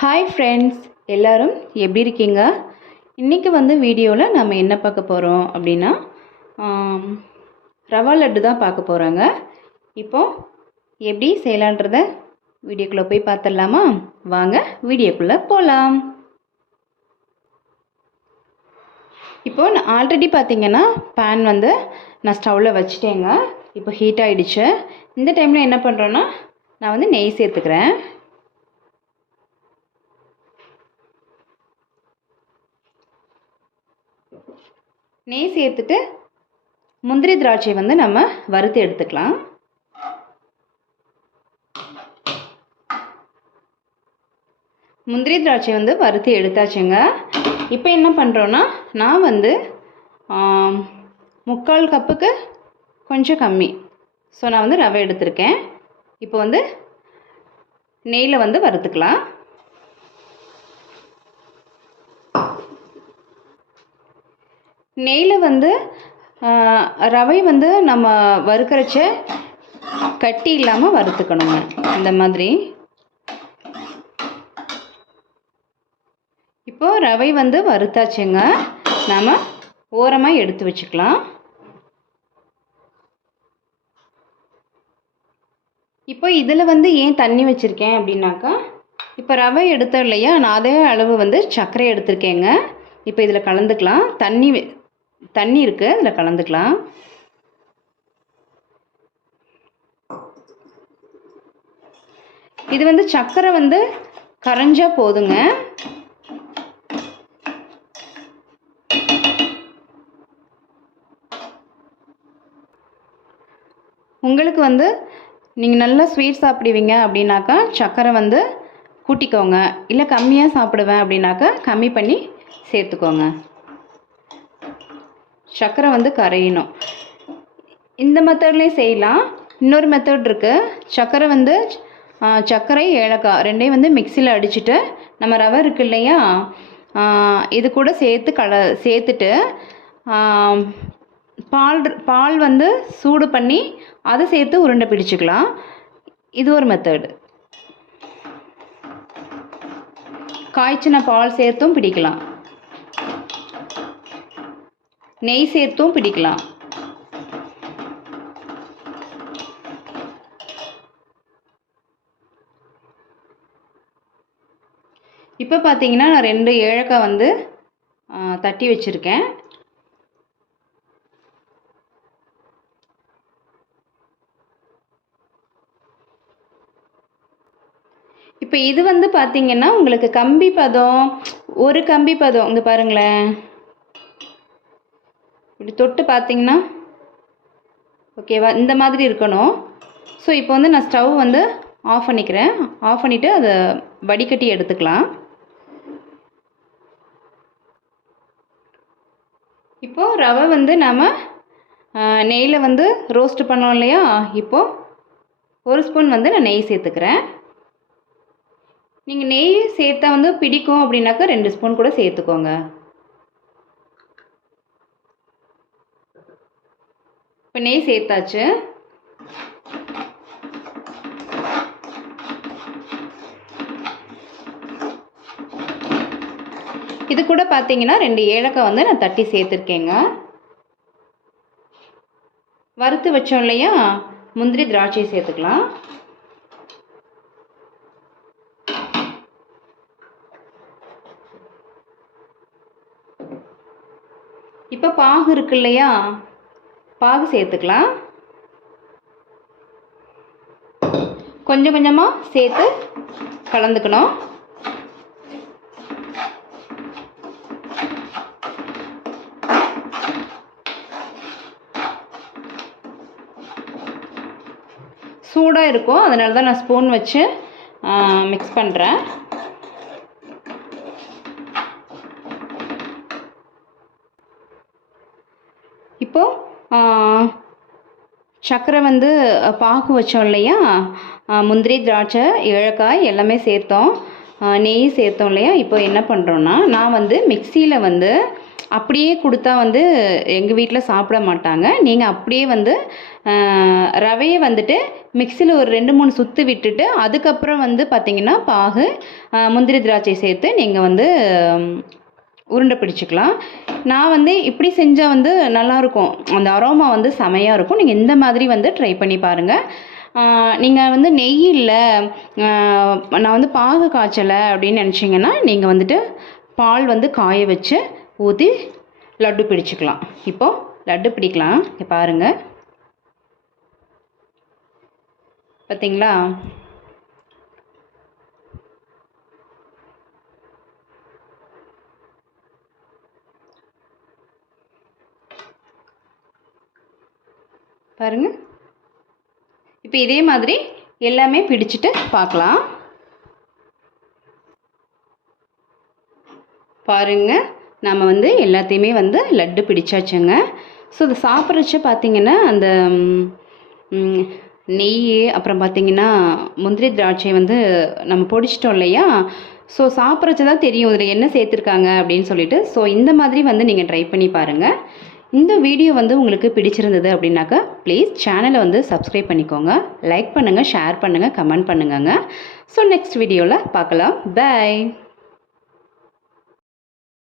Hi friends எல்லோரும் எப்படி இருக்கீங்க? இன்றைக்கி வந்து வீடியோவில் நம்ம என்ன பார்க்க போகிறோம் அப்படின்னா ரவா லட்டு தான் பார்க்க போகிறாங்க இப்போ எப்படி செய்யலான்றத வீடியோக்குள்ளே போய் பார்த்துடலாமா? வாங்க வீடியோக்குள்ளே போகலாம் இப்போ நான் ஆல்ரெடி பார்த்தீங்கன்னா பேன் வந்து நான் ஸ்டவ்வில் வச்சுட்டேங்க. இப்போ ஹீட் ஆகிடுச்சு இந்த டைமில் என்ன பண்ணுறேன்னா நான் வந்து நெய் சேர்த்துக்கிறேன். நெய் சேர்த்துட்டு முந்திரி திராட்சை வந்து நம்ம வறுத்து எடுத்துக்கலாம். முந்திரி திராட்சை வந்து வறுத்து எடுத்தாச்சுங்க. இப்போ என்ன பண்ணுறோன்னா நான் வந்து முக்கால் கப்புக்கு கொஞ்சம் கம்மி. ஸோ நான் வந்து ரவை எடுத்திருக்கேன். இப்போ வந்து நெய்யில் வந்து வறுத்துக்கலாம். நெய்யில் வந்து ரவை வந்து நம்ம வறுக்கிறச்ச கட்டி இல்லாமல் வறுத்துக்கணுங்க. இந்த மாதிரி. இப்போ ரவை வந்து வறுத்தாச்சுங்க. நாம் ஓரமாக எடுத்து வச்சுக்கலாம். இப்போ இதில் வந்து ஏன் தண்ணி வச்சுருக்கேன் அப்படின்னாக்கா இப்போ ரவை எடுத்தோம் இல்லையா? நான் அதே அளவு வந்து சர்க்கரை எடுத்திருக்கேங்க. இப்போ இதில் கலந்துக்கலாம். தண்ணி தண்ணி இருக்குது இதில் கலந்துக்கலாம். இது வந்து சர்க்கரை வந்து கரைஞ்சா போதுங்க. உங்களுக்கு வந்து நீங்கள் நல்லா ஸ்வீட் சாப்பிடுவீங்க அப்படின்னாக்கா சர்க்கரை வந்து கூட்டிக்கோங்க. இல்லை கம்மியாக சாப்பிடுவேன் அப்படின்னாக்கா கம்மி பண்ணி சேர்த்துக்கோங்க. சர்க்கரை வந்து கரையணும். இந்த மெத்தட்லேயும் செய்யலாம். இன்னொரு மெத்தட் இருக்குது சர்க்கரை வந்து சர்க்கரை ஏலக்காய் ரெண்டையும் வந்து மிக்சியில் அடிச்சுட்டு நம்ம ரவை இருக்கு இல்லையா? இது கூட சேர்த்து கல சேர்த்துட்டு பால் பால் வந்து சூடு பண்ணி அதை சேர்த்து உருண்டை பிடிச்சிக்கலாம். இது ஒரு மெத்தடு காய்ச்சின பால் சேர்த்தும் பிடிக்கலாம். நெய் சேர்த்தும் பிடிக்கலாம். இப்போ பார்த்தீங்கன்னா நான் ரெண்டு ஏழக்காய் வந்து தட்டி வச்சுருக்கேன். இப்போ இது வந்து பார்த்தீங்கன்னா உங்களுக்கு கம்பி பதம் ஒரு கம்பி பதம் இங்கே பாருங்களேன். இப்படி தொட்டு பார்த்தீங்கன்னா ஓகேவா? இந்த மாதிரி இருக்கணும். ஸோ இப்போ வந்து நான் ஸ்டவ் வந்து ஆஃப் பண்ணிக்கிறேன். ஆஃப் பண்ணிவிட்டு அதை வடிகட்டி எடுத்துக்கலாம். இப்போது ரவை வந்து நாம் நெய்யில் வந்து ரோஸ்ட் பண்ணோம் இல்லையா? இப்போது ஒரு ஸ்பூன் வந்து நான் நெய் சேர்த்துக்கிறேன். நீங்கள் நெய் சேர்த்தா வந்து பிடிக்கும் அப்படின்னாக்கா ரெண்டு ஸ்பூன் கூட சேர்த்துக்கோங்க. இப்போ நெய் சேர்த்தாச்சு. இது கூட பார்த்தீங்கன்னா ரெண்டு ஏலக்காய் வந்து நான் தட்டி சேர்த்துருக்கேங்க. வறுத்து வச்சோம் இல்லையா? முந்திரி திராட்சை சேர்த்துக்கலாம். இப்போ பாகு இருக்கு இல்லையா? பாகு சேர்த்துக்கலாம். கொஞ்சம் கொஞ்சமாக சேர்த்து கலந்துக்கணும். சூடாக இருக்கும். அதனால தான் நான் ஸ்பூன் வச்சு மிக்ஸ் பண்ணுறேன் இப்போது சர்க்கரை வந்து பாகு வச்சோம் இல்லையா? முந்திரி திராட்சை ஏலக்காய் எல்லாமே சேர்த்தோம். நெய் சேர்த்தோம் இல்லையா? இப்போ என்ன பண்ணுறோன்னா நான் வந்து மிக்சியில் வந்து அப்படியே கொடுத்தா வந்து எங்கள் வீட்டில் சாப்பிட மாட்டாங்க. நீங்கள் அப்படியே வந்து ரவையை வந்துட்டு மிக்சியில் ஒரு ரெண்டு மூணு சுற்று விட்டுட்டு அதுக்கப்புறம் வந்து பார்த்திங்கன்னா பாகு முந்திரி திராட்சை சேர்த்து நீங்கள் வந்து உருண்டை பிடிச்சிக்கலாம். நான் வந்து இப்படி செஞ்சால் வந்து நல்லாயிருக்கும் அந்த அரோமா வந்து செமையாக இருக்கும். நீங்கள் இந்த மாதிரி வந்து ட்ரை பண்ணி பாருங்கள் நீங்கள் வந்து நெய் இல்லை நான் வந்து பாகு காய்ச்சலை அப்படின்னு நினச்சிங்கன்னா நீங்கள் வந்துட்டு பால் வந்து காய வச்சு ஊற்றி லட்டு பிடிச்சிக்கலாம். இப்போது லட்டு பிடிக்கலாம். இங்க பாருங்கள் பார்த்தீங்களா பாருங்க. இப்போ இதே மாதிரி எல்லாமே பிடிச்சிட்டு பார்க்கலாம். பாருங்க நம்ம வந்து எல்லாத்தையுமே வந்து லட்டு பிடிச்சாச்சுங்க. ஸோ அதை சாப்பிட்றச்ச பார்த்தீங்கன்னா அந்த நெய் அப்புறம் பார்த்தீங்கன்னா முந்திரி திராட்சை வந்து நம்ம பொடிச்சிட்டோம் இல்லையா? ஸோ சாப்பிட்றச்ச தான் தெரியும். இதில் என்ன சேர்த்துருக்காங்க அப்படின்னு சொல்லிட்டு. ஸோ இந்த மாதிரி வந்து நீங்கள் ட்ரை பண்ணி பாருங்கள் இந்த வீடியோ வந்து உங்களுக்கு பிடிச்சிருந்தது அப்படின்னாக்கா ப்ளீஸ் சேனலை வந்து சப்ஸ்கிரைப் பண்ணிக்கோங்க. லைக் பண்ணுங்கள் ஷேர் பண்ணுங்கள் கமெண்ட் பண்ணுங்கங்க. ஸோ நெக்ஸ்ட் வீடியோவில் பார்க்கலாம். பை